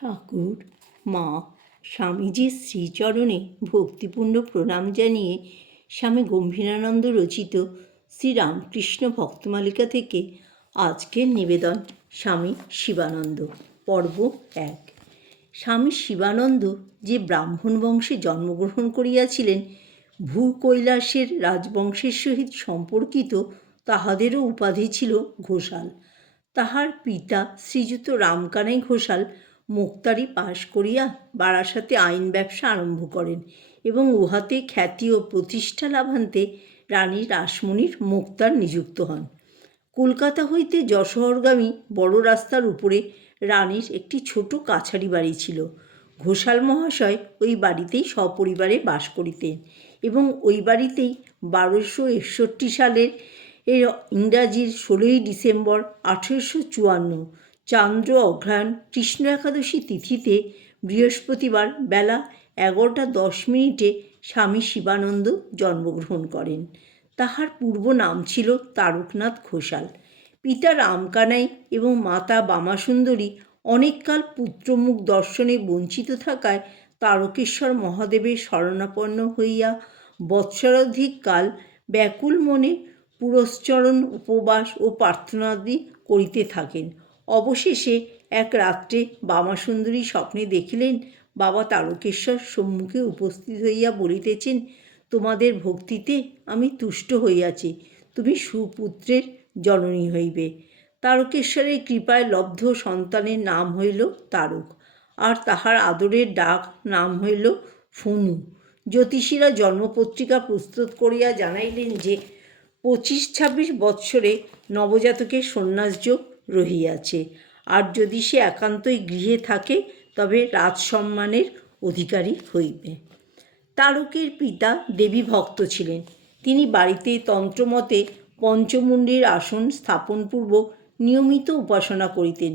ঠাকুর মা স্বামীজির শ্রীচরণে ভক্তিপূর্ণ প্রণাম জানিয়ে স্বামী গম্ভীরানন্দ রচিত শ্রীরামকৃষ্ণ ভক্তমালিকা থেকে আজকের নিবেদন স্বামী শিবানন্দ পর্ব 1। স্বামী শিবানন্দ যে ব্রাহ্মণ বংশে জন্মগ্রহণ করিয়াছিলেন, ভূকৈলাসের রাজবংশের সহিত সম্পর্কিত তাহাদেরও উপাধি ছিল ঘোষাল। তাহার পিতা শ্রীযুত রামকানাই ঘোষাল মুক্তারি পাশ করিয়া বারাসাতে আইন ব্যবসা আরম্ভ করেন এবং উহাতে খ্যাতি ও প্রতিষ্ঠা লাভান্তে রানী রাসমণির মোক্তার নিযুক্ত হন। কলকাতা হইতে যশোহরগামী বড় রাস্তার উপরে রানীর একটি ছোট কাছারি বাড়ি ছিল। ঘোষাল মহাশয় ওই বাড়িতেই সপরিবারে বাস করিতেন এবং ওই বাড়িতেই 1261 সালের ইংরাজির 16ই ডিসেম্বর 1854 চান্দ্র অগ্রহায়ণ কৃষ্ণ একাদশী তিথিতে বৃহস্পতিবার বেলা 11:10 স্বামী শিবানন্দ জন্মগ্রহণ করেন। তাহার পূর্ব নাম ছিল তারকনাথ ঘোষাল। পিতা রামকানাই এবং মাতা বামাসুন্দরী অনেককাল পুত্রমুখ দর্শনে বঞ্চিত থাকায় তারকেশ্বর মহাদেবের শরণাপন্ন হইয়া বৎসরাধিক কাল ব্যাকুল মনে পুরশ্চরণ উপবাস ও প্রার্থনাদি করিতে থাকেন। অবশেষে এক রাত্রে বামাসুন্দরী স্বপ্নে দেখিলেন বাবা তারকেশ্বর সম্মুখে উপস্থিত হইয়া বলিতেছেন, তোমাদের ভক্তিতে আমি তুষ্ট হইয়াছি, তুমি সুপুত্রের জননী হইবে। তারকেশ্বরের কৃপায় লব্ধ সন্তানের নাম হইল তারক, আর তাহার আদরের ডাক নাম হইল ফণু। জ্যোতিষীরা জন্মপত্রিকা প্রস্তুত করিয়া জানাইলেন যে 25-26 বৎসরে নবজাতকের সন্ন্যাসযোগ রহিয়াছে, আর যদি সে একান্তই গৃহে থাকে তবে রাজসম্মানের অধিকারী হইবে। তারকের পিতা দেবী ভক্ত ছিলেন। তিনি বাড়িতে তন্ত্রমতে পঞ্চমুণ্ডির আসন স্থাপনপূর্বক নিয়মিত উপাসনা করিতেন।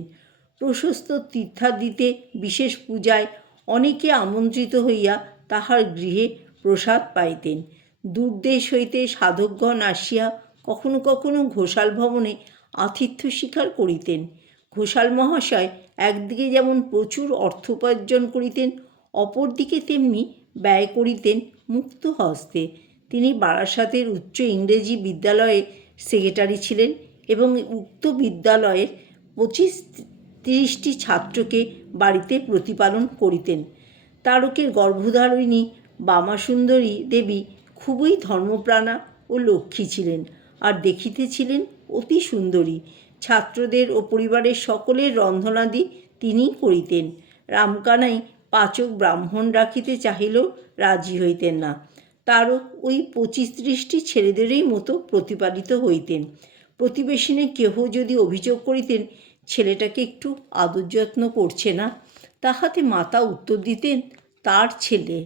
প্রশস্ত তীর্থাদিতে বিশেষ পূজায় অনেকে আমন্ত্রিত হইয়া তাহার গৃহে প্রসাদ পাইতেন। দূরদেশ হইতে সাধকগণ আসিয়া কখনো কখনো ঘোষাল ভবনে আতিথ্য স্বীকার করিতেন। ঘোষাল মহাশয় একদিকে যেমন প্রচুর অর্থ উপার্জন করিতেন, অপরদিকে তেমনি ব্যয় করিতেন মুক্ত হস্তে। তিনি বারাসাতের উচ্চ ইংরেজি বিদ্যালয়ের সেক্রেটারি ছিলেন এবং উক্ত বিদ্যালয়ের 25-30টি ছাত্রকে বাড়িতে প্রতিপালন করিতেন। তারকের গর্ভধারিণী বামাসুন্দরী দেবী খুবই ধর্মপ্রাণা ও লক্ষ্মী ছিলেন, আর দেখিতে ছিলেন অতি সুন্দরী। ছাত্রদের ও পরিবারের সকলের রন্ধনাদি তিনিই করিতেন। রামকানাই পাচক ব্রাহ্মণ রাখিতে চাহিলেও রাজি হইতেন না। তারক ওই 25-30টি ছেলেদেরই মতো প্রতিপালিত হইতেন। প্রতিবেশিনী কেহ যদি অভিযোগ করিতেন ছেলেটাকে একটু আদর যত্ন করছে না, তাহাতে মাতা উত্তর দিতেন, তার ছেলে,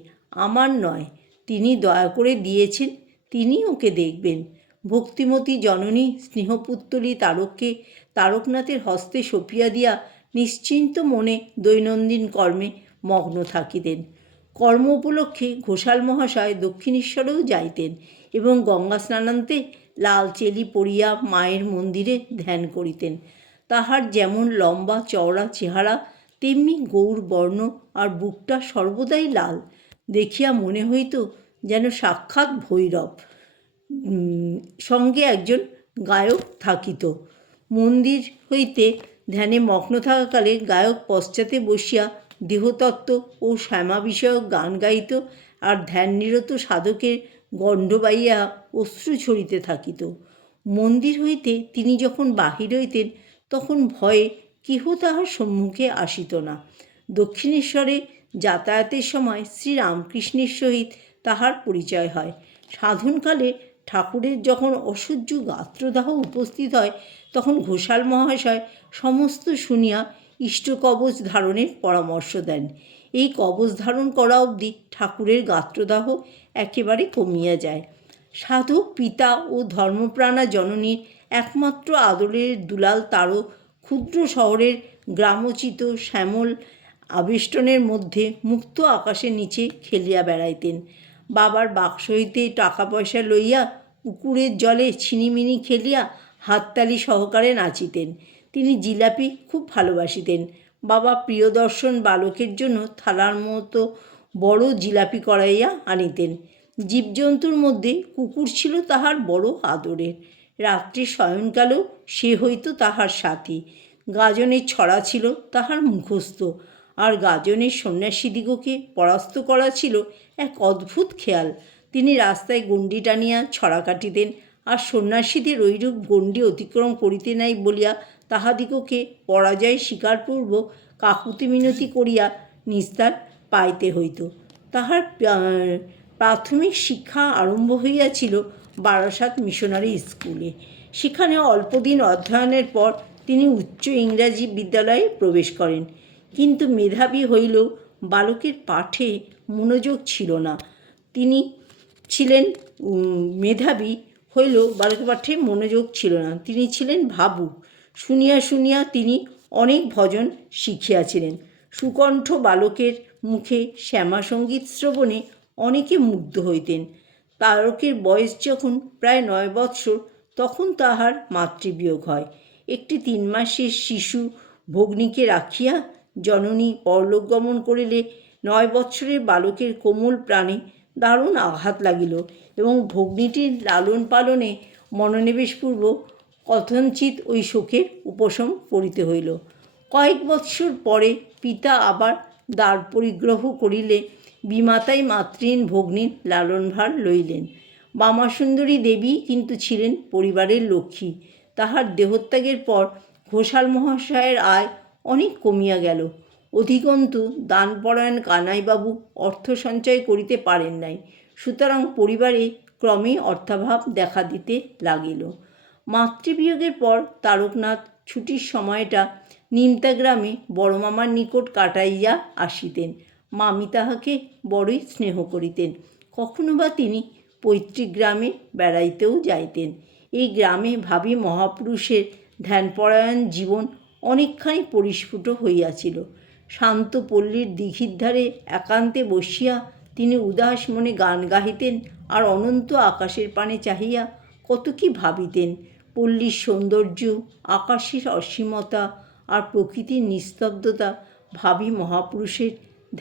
আমার নয়, তিনি দয়া করে দিয়েছেন, তিনি ওকে দেখবেন। ভক্তিমতী জননী স্নেহপুত্তলী তারককে তারকনাথের হস্তে সঁপিয়া দিয়া নিশ্চিন্ত মনে দৈনন্দিন কর্মে মগ্ন থাকিতেন। কর্ম উপলক্ষে ঘোষাল মহাশয় দক্ষিণেশ্বরেও যাইতেন এবং গঙ্গা স্নানান্তে লাল চেলি পরিয়া মায়ের মন্দিরে ধ্যান করিতেন। তাহার যেমন লম্বা চওড়া চেহারা, তেমনি গৌর বর্ণ, আর বুকটা সর্বদাই লাল। দেখিয়া মনে হইত যেন সাক্ষাৎ ভৈরব। সঙ্গে একজন গায়ক থাকিত। মন্দির হইতে ধ্যানে মগ্ন থাকাকালে গায়ক পশ্চাতে বসিয়া দেহতত্ত্ব ও শ্যামা বিষয়ক গান গাইত, আর ধ্যাননিরত সাধকের গণ্ড বাইয়া অশ্রু ঝরিতে থাকিত। মন্দির হইতে তিনি যখন বাহির হইতেন তখন ভয়ে কেহ তাহার সম্মুখে আসিত না। দক্ষিণেশ্বরে যাতায়াতের সময় শ্রীরামকৃষ্ণের সহিত তাহার পরিচয় হয়। সাধনকালে ঠাকুরের যখন অসহ্য গাত্রদাহ উপস্থিত হয় তখন ঘোষাল মহাশয় সমস্ত শুনিয়া ইষ্টকবচ ধারণের পরামর্শ দেন। এই কবচ ধারণ করা অবধি ঠাকুরের গাত্রদাহ একেবারে কমিয়া যায়। সাধক পিতা ও ধর্মপ্রাণা জননীর একমাত্র আদরের দুলাল তারক ক্ষুদ্র শহরের গ্রামোচিত শ্যামল আবেষ্টনের মধ্যে মুক্ত আকাশের নিচে খেলিয়া বেড়াইতেন। বাবার বাক্স হইতে টাকা পয়সা লইয়া পুকুরের জলে ছিনিমিনি খেলিয়া হাততালি সহকারে নাচিতেন। তিনি জিলাপি খুব ভালোবাসিতেন। বাবা প্রিয়দর্শন বালকের জন্য থালার মতো বড় জিলাপি করাইয়া আনিতেন। জীবজন্তুর মধ্যে কুকুর ছিল তাহার বড় আদরের। রাত্রি শয়নকালেও সে হইত তাহার সাথী। গাজনের ছড়া ছিল তাহার মুখস্থ, আর গাজনের সন্ন্যাসীদিগকে পরাস্ত করা ছিল এক অদ্ভুত খেয়াল। তিনি রাস্তায় গণ্ডি টানিয়া ছড়া কাটিতেন, আর সন্ন্যাসীদের ঐরূপ গণ্ডি অতিক্রম করিতে নাই বলিয়া তাহাদিগকে পরাজয় স্বীকারপূর্বক কাকুতি মিনতি করিয়া নিস্তার পাইতে হইত। তাহার প্রাথমিক শিক্ষা আরম্ভ হইয়াছিল বারাসাত মিশনারি স্কুলে। সেখানে অল্পদিন অধ্যয়নের পর তিনি উচ্চ ইংরাজি বিদ্যালয়ে প্রবেশ করেন। কিন্তু মেধাবী হইলেও বালকের পাঠে মনোযোগ ছিল না। তিনি ছিলেন মেধাবী হইলেও বালকের পাঠে মনোযোগ ছিল না। তিনি ছিলেন ভাবুক। শুনিয়া শুনিয়া তিনি অনেক ভজন শিখিয়াছিলেন। সুকণ্ঠ বালকের মুখে শ্যামাসঙ্গীত শ্রবণে অনেকে মুগ্ধ হইতেন। তারকের বয়স যখন প্রায় 9 বৎসর, তখন তাহার মাতৃবিয়োগ হয়। একটি 3 মাসের শিশু ভগ্নীকে রাখিয়া জননী পরলোক গমন করিলে 9 বৎসরের বালকের কোমল প্রাণে দারুণ আঘাত লাগিল, এবং ভগ্নীটির লালন পালনে মনোনিবেশপূর্বক কথঞ্চিৎ ওই শোকের উপশম করিতে হইল। কয়েক বৎসর পরে পিতা আবার দ্বার পরিগ্রহ করিলে বিমাতাই মাতৃহীন ভগ্নীর লালনভার লইলেন। বামাসুন্দরী দেবী কিন্তু ছিলেন পরিবারের লক্ষ্মী। তাহার দেহত্যাগের পর ঘোষাল মহাশয়ের আয় অনেক কমিয়া গেল। অধিকন্তু দানপরায়ণ কানাইবাবু অর্থ সঞ্চয় করিতে পারেন নাই। সুতরাং পরিবারে ক্রমেই অর্থাভাব দেখা দিতে লাগিল। মাতৃবিয়োগের পর তারকনাথ ছুটির সময়টা নিমতা গ্রামে বড় মামার নিকট কাটাইয়া আসিতেন। মামি তাহাকে বড়ই স্নেহ করিতেন। কখনো বা তিনি পৈতৃক গ্রামে বেড়াইতেও যাইতেন। এই গ্রামে ভাবী মহাপুরুষের ধ্যানপরায়ণ জীবন অনেকখানি পরিস্ফুট হইয়াছিল। শান্ত পল্লীর দিঘির ধারে একান্তে বসিয়া তিনি উদাস মনে গান গাহিতেন, আর অনন্ত আকাশের পানে চাহিয়া কত কি ভাবিতেন। পল্লীর সৌন্দর্য, আকাশের অসীমতা আর প্রকৃতির নিস্তব্ধতা ভাবী মহাপুরুষের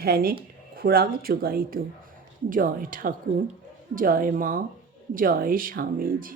ধ্যানে খোরাক যোগাইত। জয় ঠাকুর, জয় মা, জয় স্বামীজি।